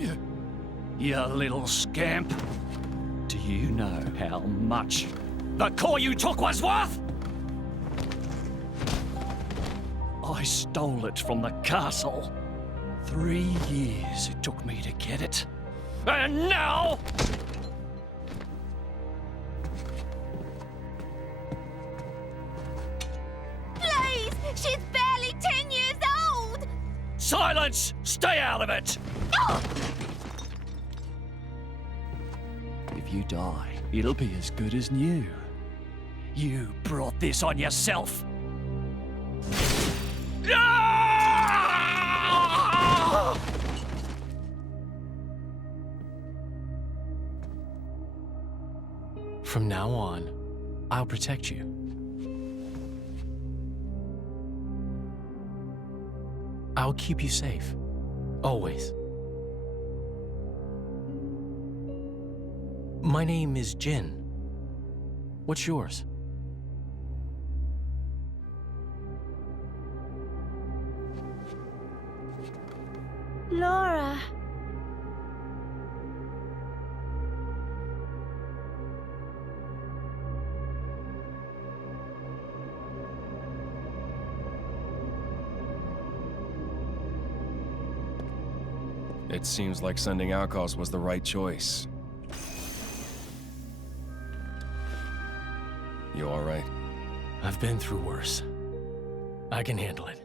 You little scamp. Do you know how much the core you took was worth? I stole it from the castle. 3 years it took me to get it. And now... Please! She's barely 10 years old! Silence! Stay out of it! Oh! If you die, it'll be as good as new. You brought this on yourself. From now on, I'll protect you. I'll keep you safe. Always. My name is Jin. What's yours? Laura. It seems like sending outcasts was the right choice. You all right? I've been through worse. I can handle it.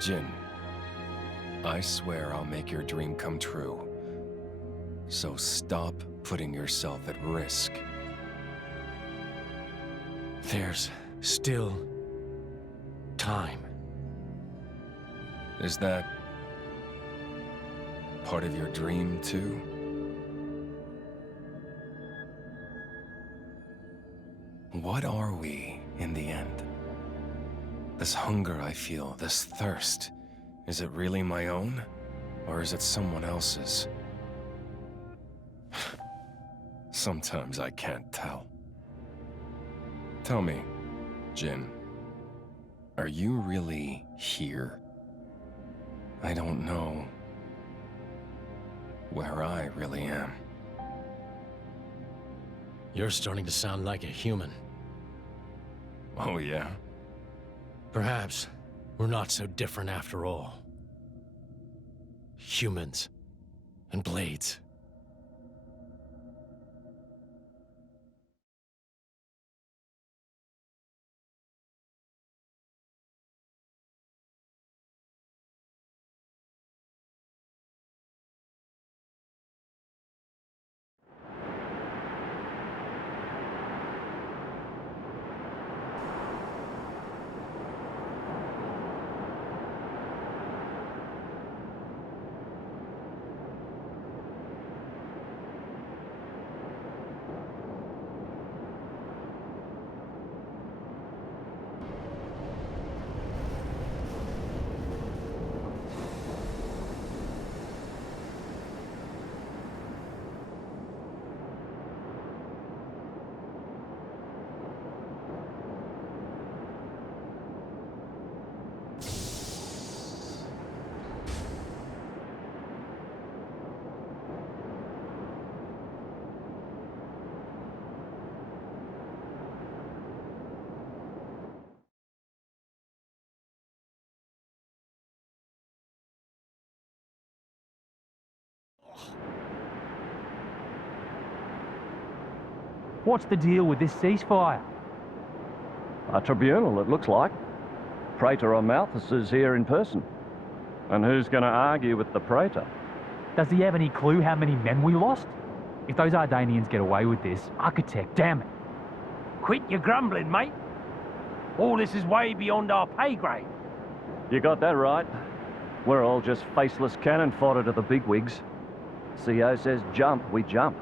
Jin, I swear I'll make your dream come true. So stop putting yourself at risk. There's still time. Is that part of your dream, too? What are we, in the end? This hunger I feel, this thirst, is it really my own? Or is it someone else's? Sometimes I can't tell. Tell me, Jin, are you really here? I don't know where I really am. You're starting to sound like a human. Oh, yeah? Perhaps we're not so different after all. Humans and blades. What's the deal with this ceasefire? A tribunal, it looks like. Praetor or Malthus is here in person. And who's going to argue with the Praetor? Does he have any clue how many men we lost? If those Ardanians get away with this, Architect, damn it. Quit your grumbling, mate. All this is way beyond our pay grade. You got that right. We're all just faceless cannon fodder to the bigwigs. CO says jump, we jump.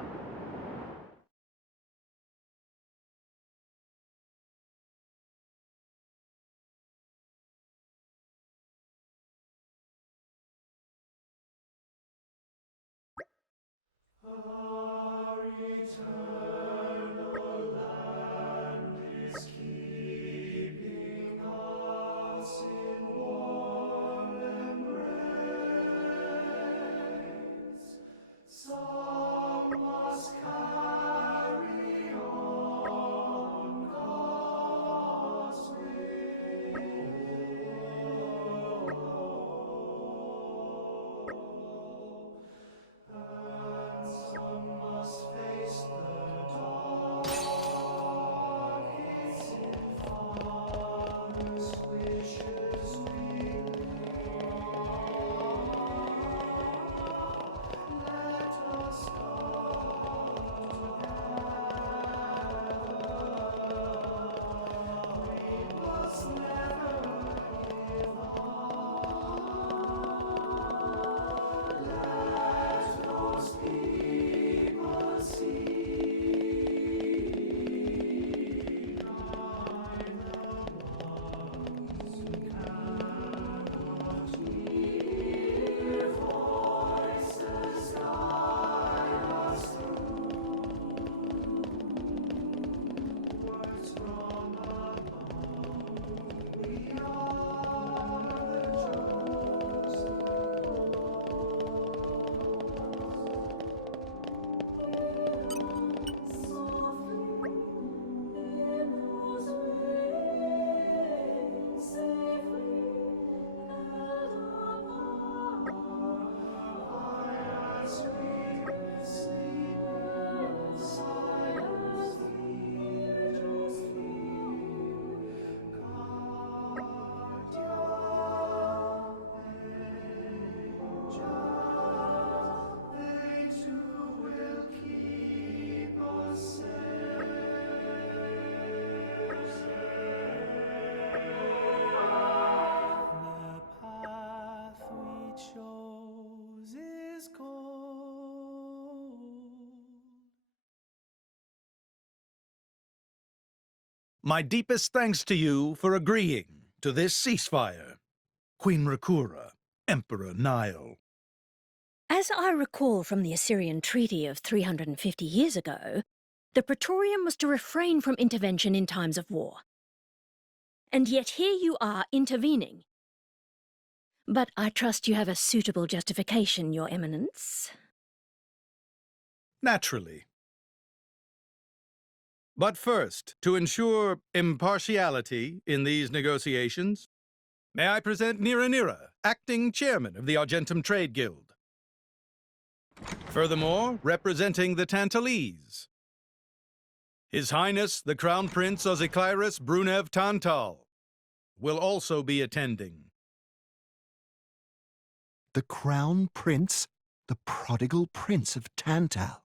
My deepest thanks to you for agreeing to this ceasefire. Queen Rakura, Emperor Nile. As I recall from the Assyrian treaty of 350 years ago, the Praetorium was to refrain from intervention in times of war. And yet here you are intervening. But I trust you have a suitable justification, Your Eminence. Naturally. But first, to ensure impartiality in these negotiations, may I present Nira, acting chairman of the Argentum Trade Guild. Furthermore, representing the Tantalese, His Highness the Crown Prince Ozikairis Brunev Tantal will also be attending. The Crown Prince? The prodigal Prince of Tantal.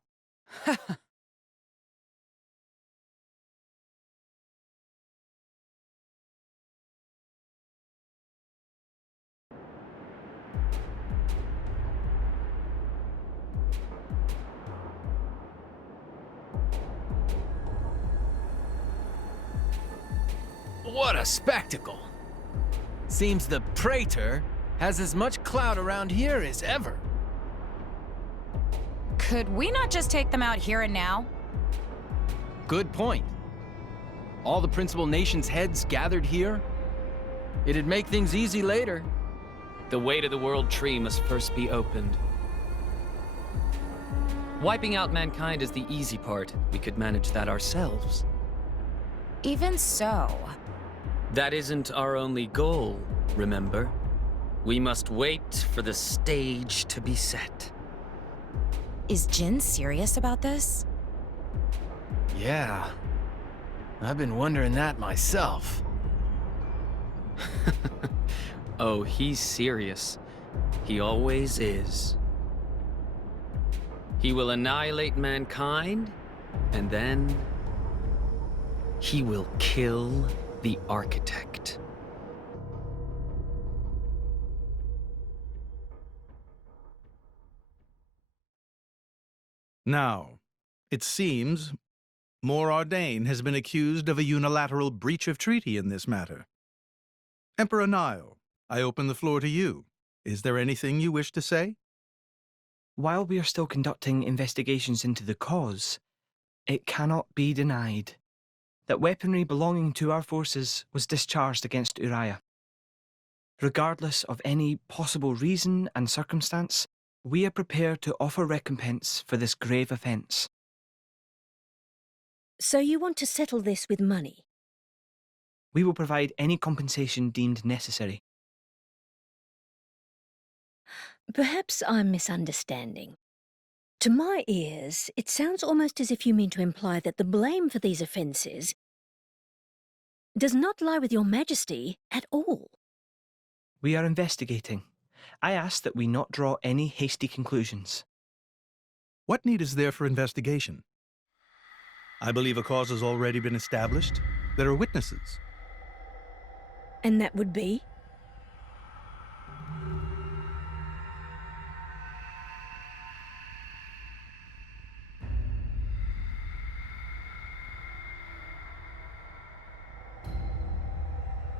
What a spectacle! Seems the Praetor has as much clout around here as ever. Could we not just take them out here and now? Good point. All the principal nations' heads gathered here? It'd make things easy later. The way to the World Tree must first be opened. Wiping out mankind is the easy part. We could manage that ourselves. Even so. That isn't our only goal, remember? We must wait for the stage to be set. Is Jin serious about this? Yeah. I've been wondering that myself. Oh, he's serious. He always is. He will annihilate mankind, and then he will kill the architect. Now, it seems Mor Ardain has been accused of a unilateral breach of treaty in this matter. Emperor Nile, I open the floor to you. Is there anything you wish to say? While we are still conducting investigations into the cause, it cannot be denied that weaponry belonging to our forces was discharged against Uriah. Regardless of any possible reason and circumstance, we are prepared to offer recompense for this grave offence. So you want to settle this with money? We will provide any compensation deemed necessary. Perhaps I'm misunderstanding. To my ears, it sounds almost as if you mean to imply that the blame for these offences does not lie with your Majesty at all. We are investigating. I ask that we not draw any hasty conclusions. What need is there for investigation? I believe a cause has already been established. There are witnesses. And that would be?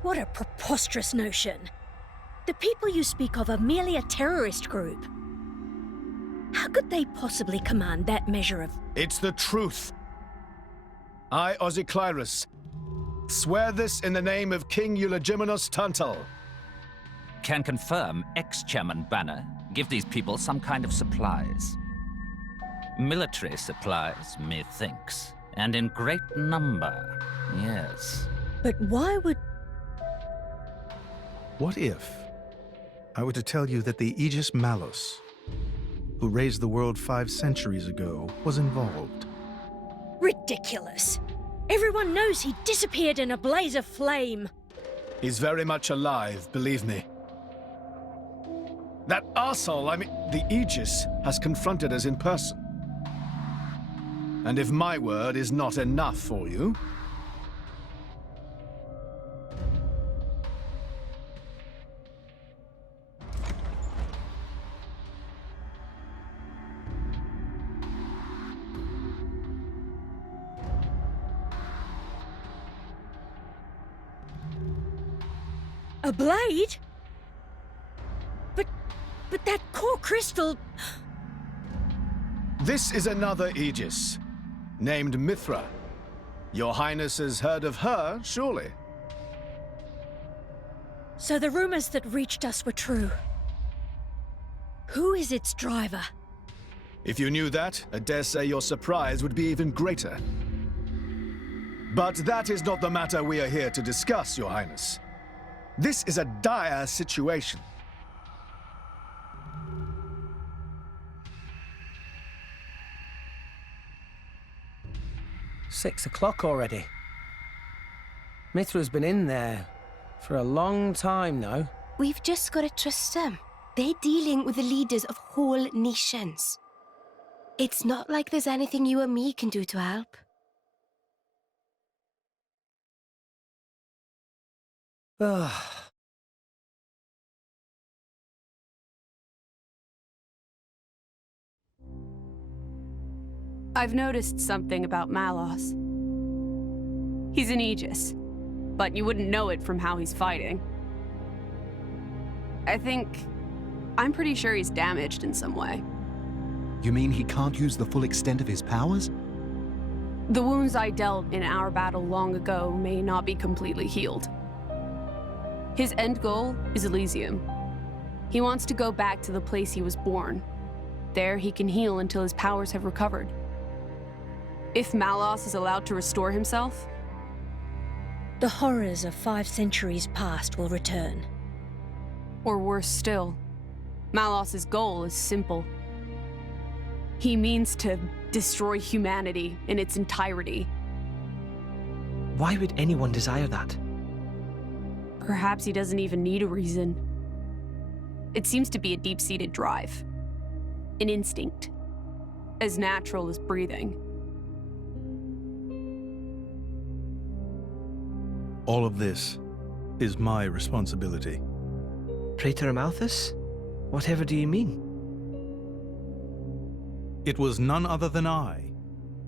What a preposterous notion. The people you speak of are merely a terrorist group. How could they possibly command that measure of... It's the truth. I, Ozikairis, swear this in the name of King Eulogimenos Tantal. Can confirm ex-Chairman Banner give these people some kind of supplies. Military supplies, methinks, and in great number, yes. But why would... What if I were to tell you that the Aegis Malos, who raised the world 5 centuries ago, was involved? Ridiculous. Everyone knows he disappeared in a blaze of flame. He's very much alive, believe me. That arsehole, the Aegis, has confronted us in person. And if my word is not enough for you... A blade? But that core crystal... This is another Aegis, named Mythra. Your Highness has heard of her, surely? So the rumors that reached us were true. Who is its driver? If you knew that, I dare say your surprise would be even greater. But that is not the matter we are here to discuss, Your Highness. This is a dire situation. 6 o'clock already. Mythra's been in there for a long time now. We've just got to trust them. They're dealing with the leaders of whole nations. It's not like there's anything you or me can do to help. Ugh. I've noticed something about Malos. He's an Aegis, but you wouldn't know it from how he's fighting. I'm pretty sure he's damaged in some way. You mean he can't use the full extent of his powers? The wounds I dealt in our battle long ago may not be completely healed. His end goal is Elysium. He wants to go back to the place he was born. There he can heal until his powers have recovered. If Malos is allowed to restore himself, the horrors of 5 centuries past will return. Or worse still, Malos' goal is simple. He means to destroy humanity in its entirety. Why would anyone desire that? Perhaps he doesn't even need a reason. It seems to be a deep-seated drive. An instinct. As natural as breathing. All of this is my responsibility. Praetor Amalthus? Whatever do you mean? It was none other than I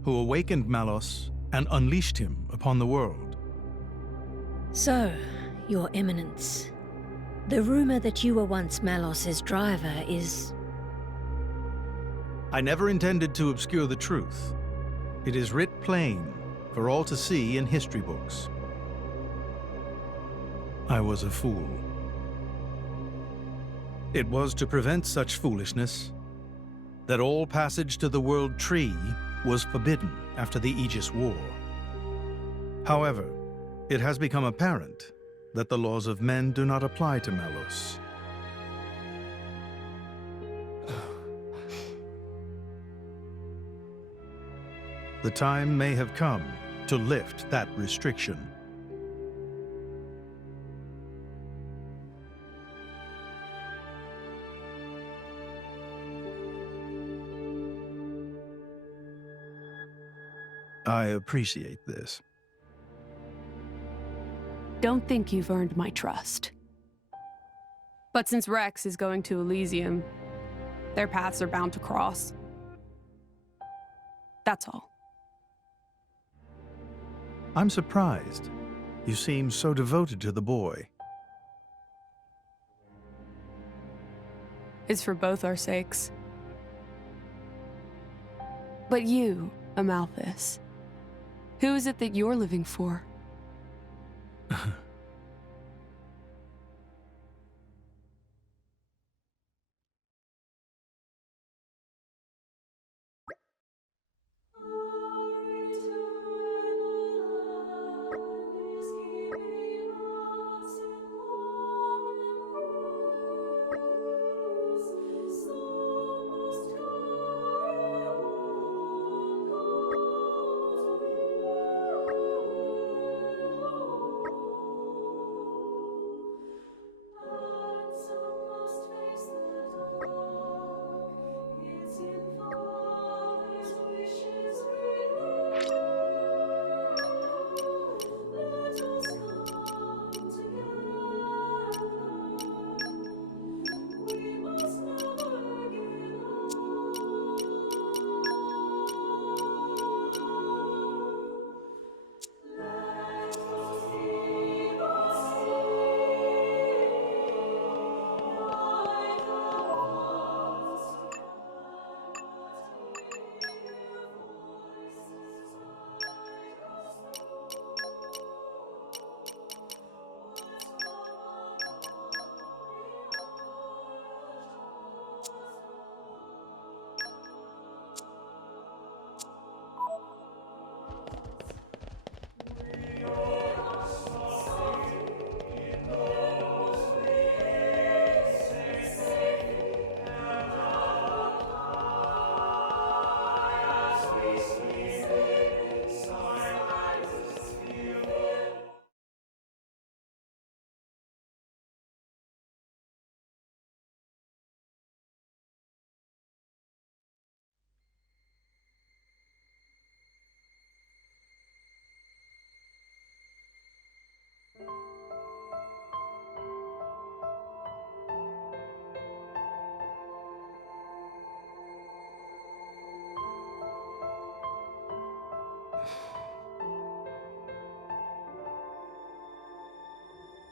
who awakened Malos and unleashed him upon the world. So, Your Eminence, the rumor that you were once Malos' driver is... I never intended to obscure the truth. It is writ plain for all to see in history books. I was a fool. It was to prevent such foolishness that all passage to the World Tree was forbidden after the Aegis War. However, it has become apparent that the laws of men do not apply to Malos. The time may have come to lift that restriction. I appreciate this. Don't think you've earned my trust. But since Rex is going to Elysium, their paths are bound to cross. That's all. I'm surprised. You seem so devoted to the boy. It's for both our sakes. But you, Amalthus, who is it that you're living for? Thank you.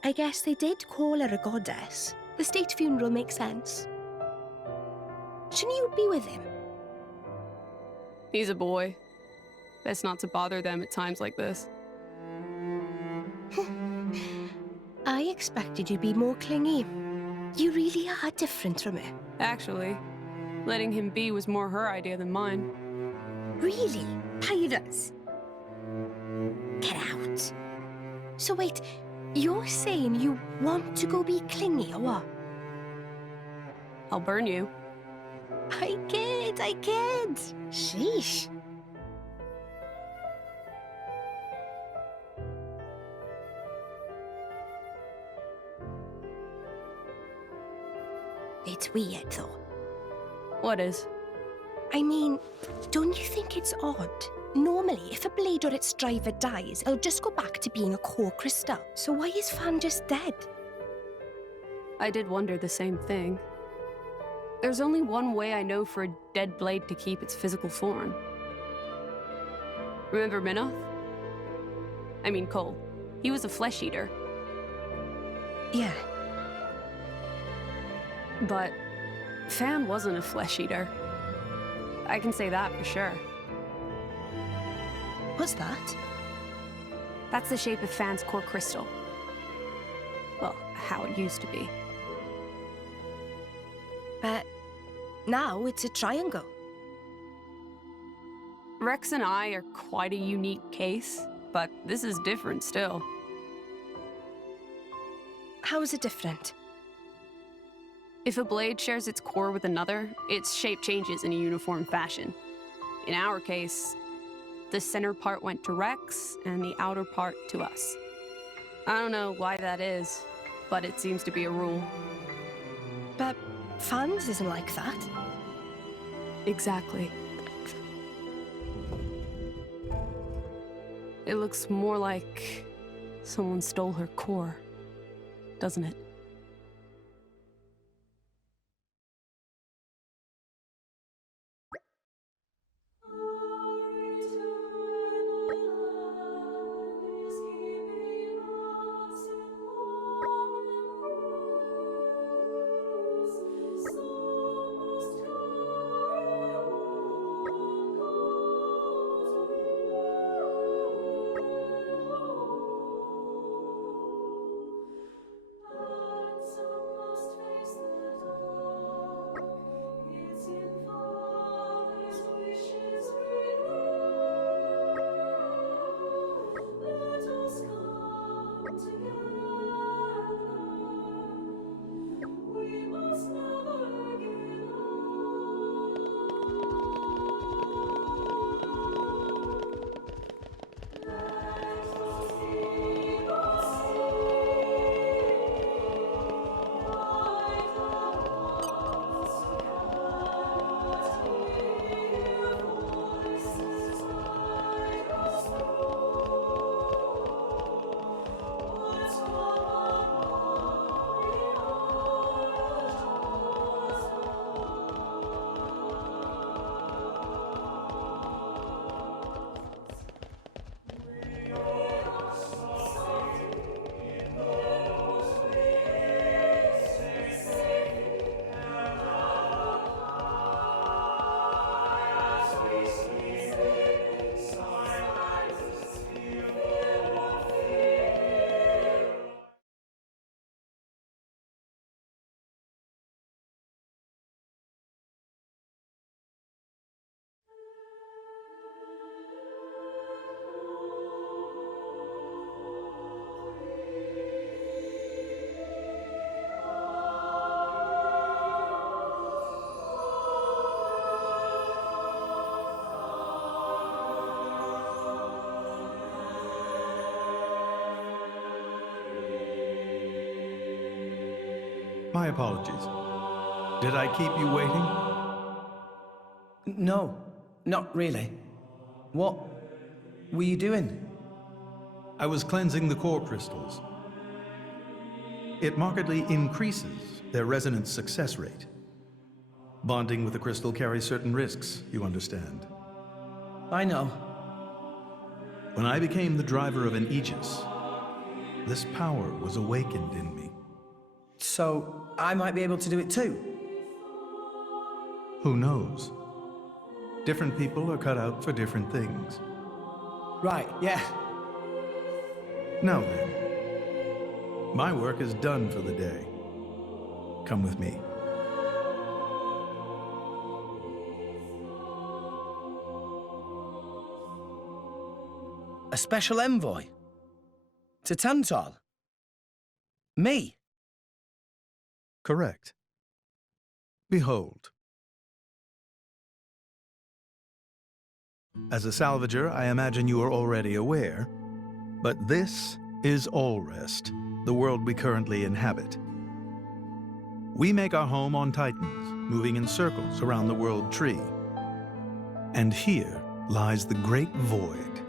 I guess they did call her a goddess. The state funeral makes sense. Shouldn't you be with him? He's a boy. Best not to bother them at times like this. I expected you'd be more clingy. You really are different from her. Actually, letting him be was more her idea than mine. Really? Pyra's? Get out. So wait, you're saying you want to go be clingy or what? I'll burn you. I kid. Sheesh. It's weird, though. What is? I mean, don't you think it's odd? Normally, if a blade or its driver dies, it'll just go back to being a core crystal. So why is Fan just dead? I did wonder the same thing. There's only one way I know for a dead blade to keep its physical form. Remember Minoth? I mean Cole. He was a flesh eater. Yeah. But Fan wasn't a flesh eater. I can say that for sure. What's that? That's the shape of Fan's core crystal. Well, how it used to be. But now it's a triangle. Rex and I are quite a unique case, but this is different still. How is it different? If a blade shares its core with another, its shape changes in a uniform fashion. In our case, the center part went to Rex and the outer part to us. I don't know why that is, but it seems to be a rule. But Fan's isn't like that. Exactly. It looks more like someone stole her core, doesn't it? My apologies. Did I keep you waiting? No, not really. What were you doing? I was cleansing the core crystals. It markedly increases their resonance success rate. Bonding with the crystal carries certain risks, you understand. I know. When I became the driver of an Aegis, this power was awakened in me. So, I might be able to do it too? Who knows? Different people are cut out for different things. Right, yeah. Now then, my work is done for the day. Come with me. A special envoy? To Tantal? Me? Correct. Behold. As a salvager, I imagine you are already aware, but this is Allrest, the world we currently inhabit. We make our home on Titans, moving in circles around the world tree. And here lies the Great Void.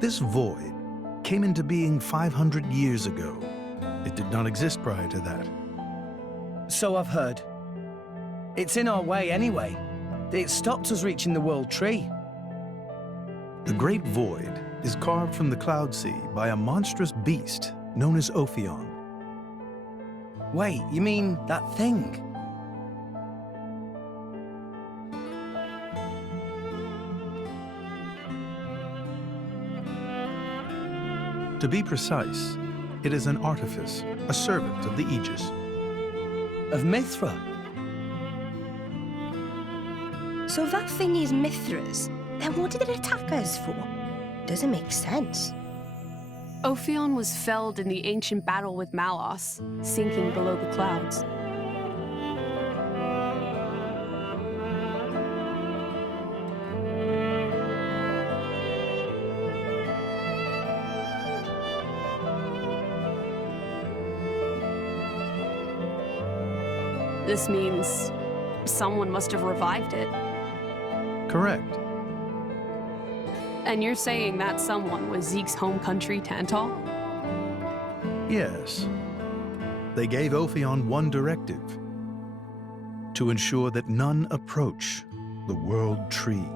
This void came into being 500 years ago. It did not exist prior to that. So I've heard. It's in our way anyway. It stopped us reaching the world tree. The Great Void is carved from the Cloud Sea by a monstrous beast known as Ophion. Wait, you mean that thing? To be precise, it is an artifice, a servant of the Aegis. Of Mythra? So if that thing is Mythra's, then what did it attack us for? Doesn't make sense. Ophion was felled in the ancient battle with Malos, sinking below the clouds. This means someone must have revived it. Correct. And you're saying that someone was Zeke's home country, Tantal? Yes. They gave Ophion one directive: to ensure that none approach the World Tree.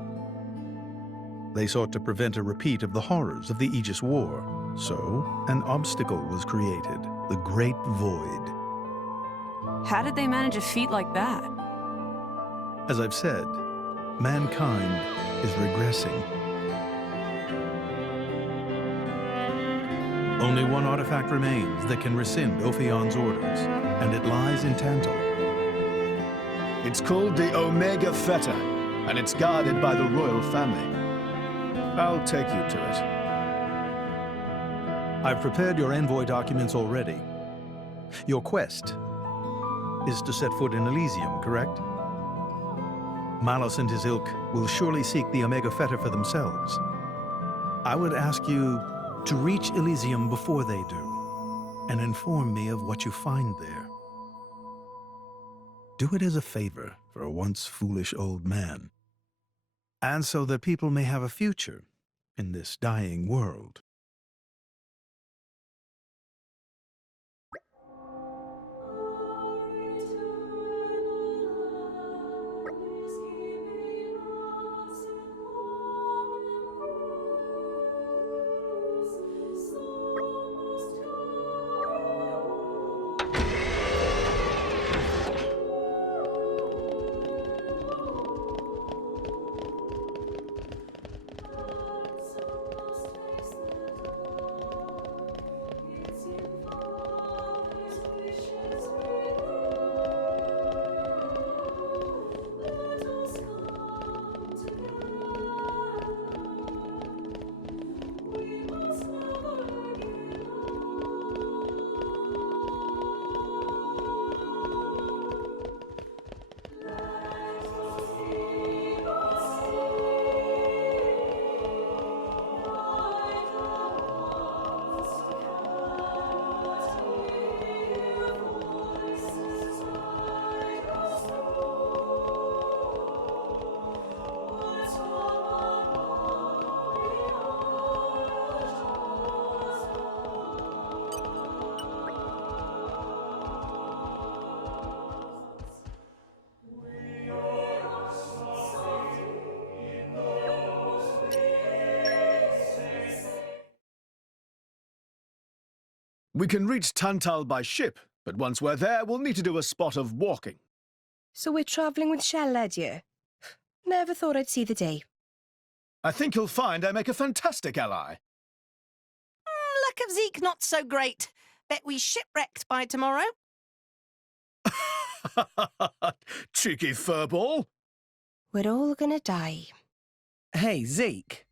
They sought to prevent a repeat of the horrors of the Aegis War, so an obstacle was created, the Great Void. How did they manage a feat like that? As I've said, mankind is regressing. Only one artifact remains that can rescind Ophion's orders, and it lies in Tantal. It's called the Omega Feta, and it's guarded by the royal family. I'll take you to it. I've prepared your envoy documents already. Your quest is to set foot in Elysium, correct? Malos and his ilk will surely seek the Omega Feta for themselves. I would ask you to reach Elysium before they do, and inform me of what you find there. Do it as a favor for a once foolish old man, and so that people may have a future in this dying world. We can reach Tantal by ship, but once we're there, we'll need to do a spot of walking. So we're travelling with Shell, lad, you? Never thought I'd see the day. I think you'll find I make a fantastic ally. Luck of Zeke not so great. Bet we shipwrecked by tomorrow. Cheeky furball. We're all gonna die. Hey, Zeke.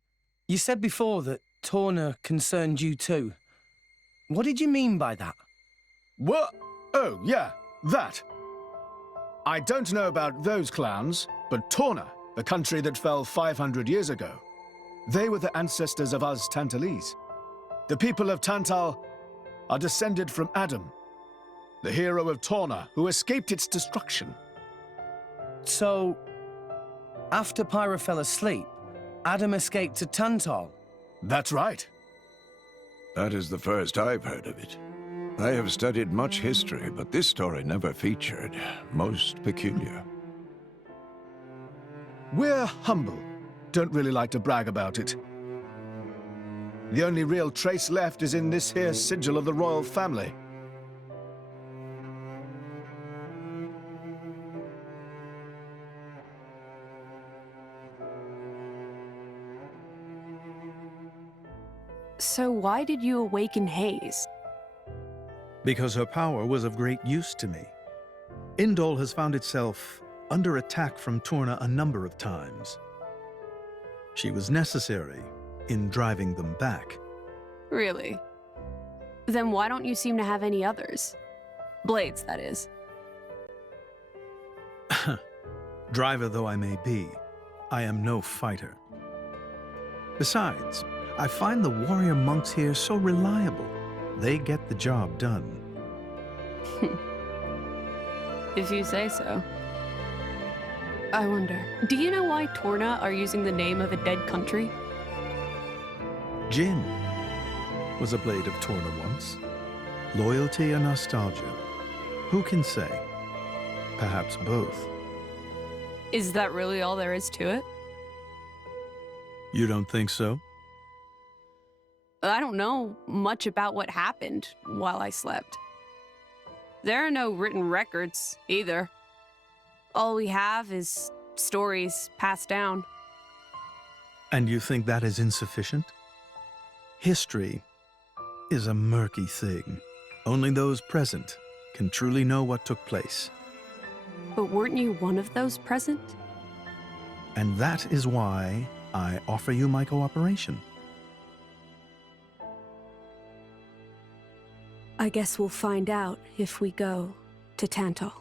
You said before that Torna concerned you too. What did you mean by that? What? Oh, yeah, that. I don't know about those clans, but Torna, the country that fell 500 years ago, they were the ancestors of us Tantalese. The people of Tantal are descended from Adam, the hero of Torna who escaped its destruction. So, after Pyra fell asleep, Adam escaped to Tantal? That's right. That is the first I've heard of it. I have studied much history, but this story never featured. Most peculiar. We're humble. Don't really like to brag about it. The only real trace left is in this here sigil of the royal family. So why did you awaken Hayes? Because her power was of great use to me. Indol has found itself under attack from Torna a number of times. She was necessary in driving them back. Really? Then why don't you seem to have any others? Blades, that is. Driver though I may be, I am no fighter. Besides, I find the warrior monks here so reliable. They get the job done. If you say so. I wonder, do you know why Torna are using the name of a dead country? Jin was a blade of Torna once. Loyalty or nostalgia? Who can say? Perhaps both. Is that really all there is to it? You don't think so? I don't know much about what happened while I slept. There are no written records, either. All we have is stories passed down. And you think that is insufficient? History is a murky thing. Only those present can truly know what took place. But weren't you one of those present? And that is why I offer you my cooperation. I guess we'll find out if we go to Tantal.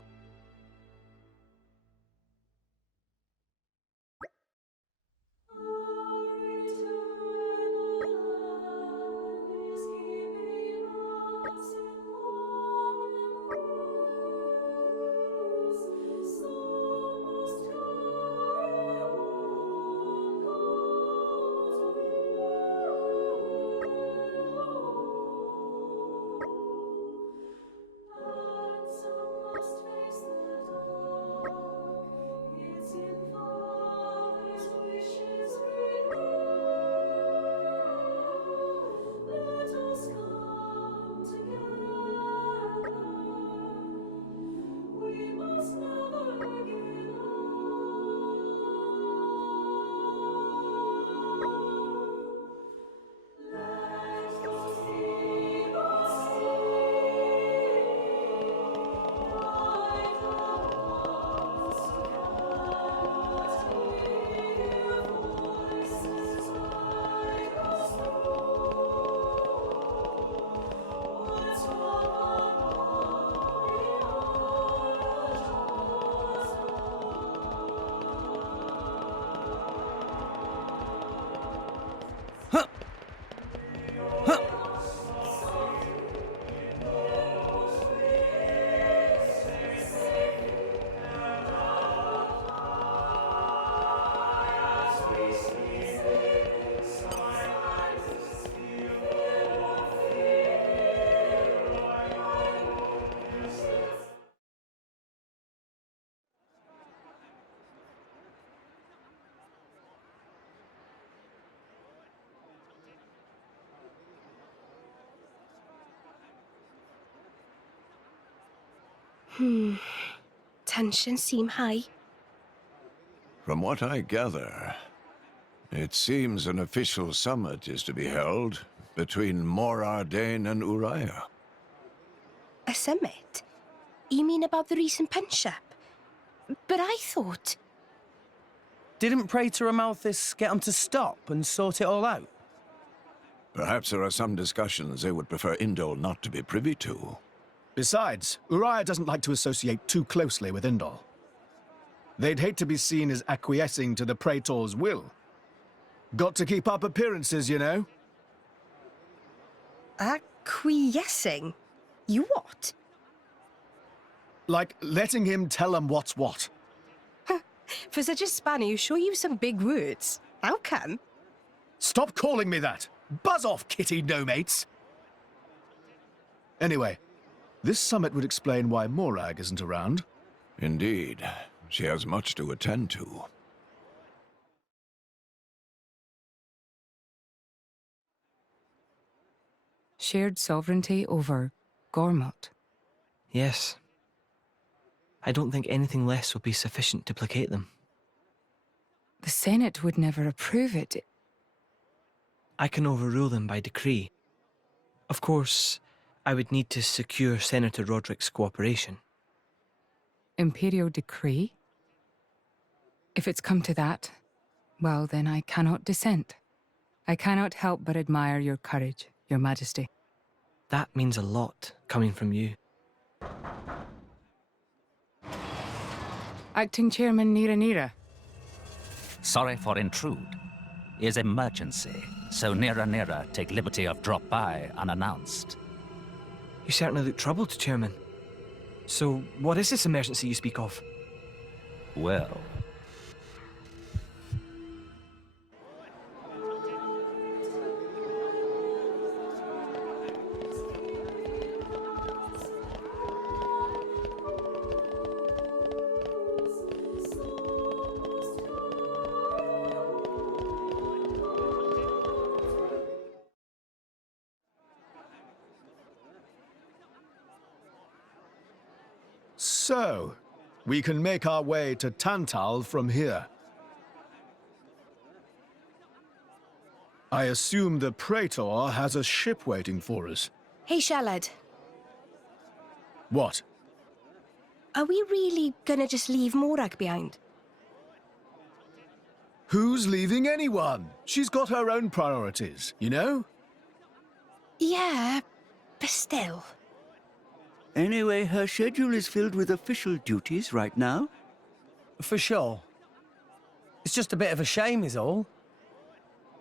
Tensions seem high. From what I gather, it seems an official summit is to be held between Morardain and Uriah. A summit? You mean about the recent penship? But I thought... Didn't Praetor Amalthus get him to stop and sort it all out? Perhaps there are some discussions they would prefer Indol not to be privy to. Besides, Uriah doesn't like to associate too closely with Indol. They'd hate to be seen as acquiescing to the Praetor's will. Got to keep up appearances, you know. Acquiescing? You what? Like letting him tell them what's what. For such a spanner, you sure use some big words. How come? Stop calling me that! Buzz off, kitty no-mates! Anyway, this summit would explain why Morag isn't around. Indeed. She has much to attend to. Shared sovereignty over Gormott. Yes. I don't think anything less will be sufficient to placate them. The Senate would never approve it. I can overrule them by decree. Of course, I would need to secure Senator Roderick's cooperation. Imperial decree? If it's come to that, well, then I cannot dissent. I cannot help but admire your courage, Your Majesty. That means a lot, coming from you. Acting Chairman Nira. Sorry for intrude. Is emergency, so Nira take liberty of drop by unannounced. You certainly look troubled, Chairman. So, what is this emergency you speak of? Well... So, we can make our way to Tantal from here. I assume the Praetor has a ship waiting for us. Hey, Shalad. What? Are we really gonna just leave Morag behind? Who's leaving anyone? She's got her own priorities, you know? Yeah, but still. Anyway, her schedule is filled with official duties right now. For sure. It's just a bit of a shame is all.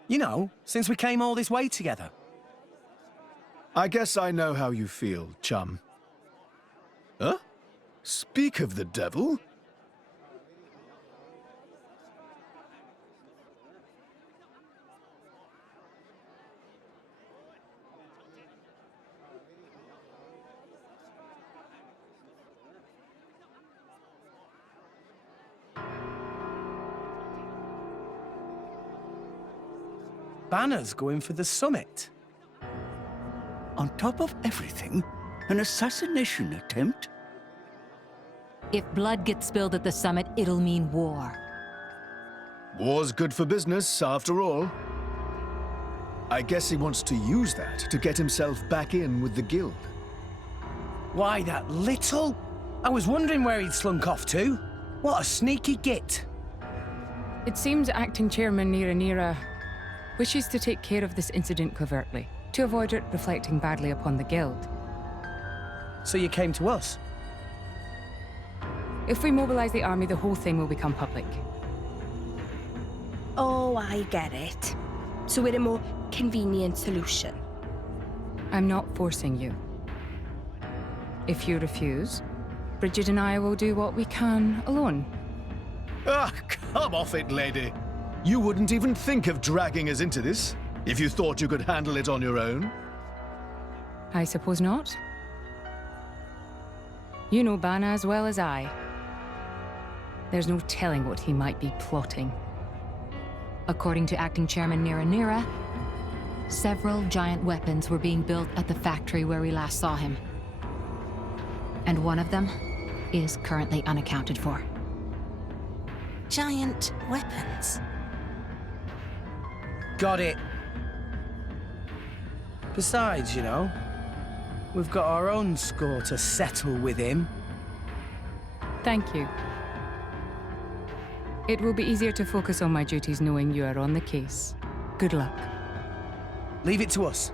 You know, since we came all this way together. I guess I know how you feel, chum. Huh? Speak of the devil? Banner's going for the summit. On top of everything, an assassination attempt? If blood gets spilled at the summit, it'll mean war. War's good for business, after all. I guess he wants to use that to get himself back in with the guild. Why, that little? I was wondering where he'd slunk off to. What a sneaky git. It seems Acting Chairman Nira wishes to take care of this incident covertly, to avoid it reflecting badly upon the guild. So you came to us? If we mobilize the army, the whole thing will become public. Oh, I get it. So we're a more convenient solution. I'm not forcing you. If you refuse, Bridget and I will do what we can alone. Ah, come off it, lady. You wouldn't even think of dragging us into this, if you thought you could handle it on your own. I suppose not. You know Bana as well as I. There's no telling what he might be plotting. According to Acting Chairman Nira, several giant weapons were being built at the factory where we last saw him. And one of them is currently unaccounted for. Giant weapons. Got it. Besides, you know, we've got our own score to settle with him. Thank you. It will be easier to focus on my duties knowing you are on the case. Good luck. Leave it to us.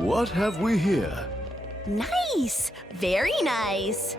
What have we here? Nice! Very nice!